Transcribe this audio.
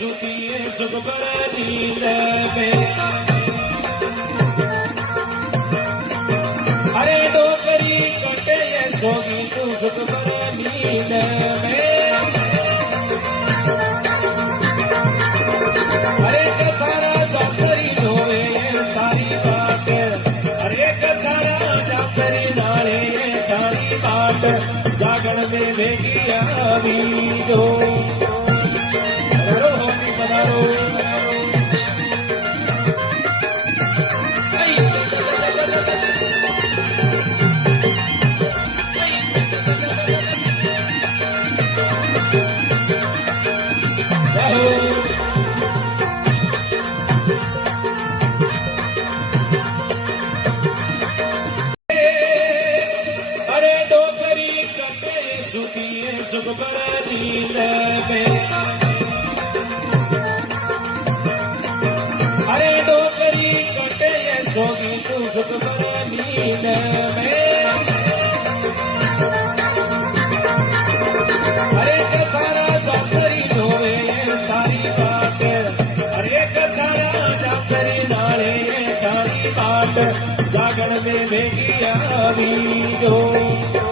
सुखिए सुख पर नींद में। अरे डोकरी कटे ये सोगी तू सुख पर नींद में। अरे कथारा जातरी होवे ये तारी बाट। अरे कथारा जातरी नाले ये तारी बाट। जागण में भेगी आवी जो सुखिए सुख पर नींद में। अरे डोकरी कटे ये सोगी तू सुख पर नींद में। अरे कथारा जातरी होवे ये तारी बाट। अरे कथारा जातरी नाले ये तारी बाट। जागण में भेगी आवी जो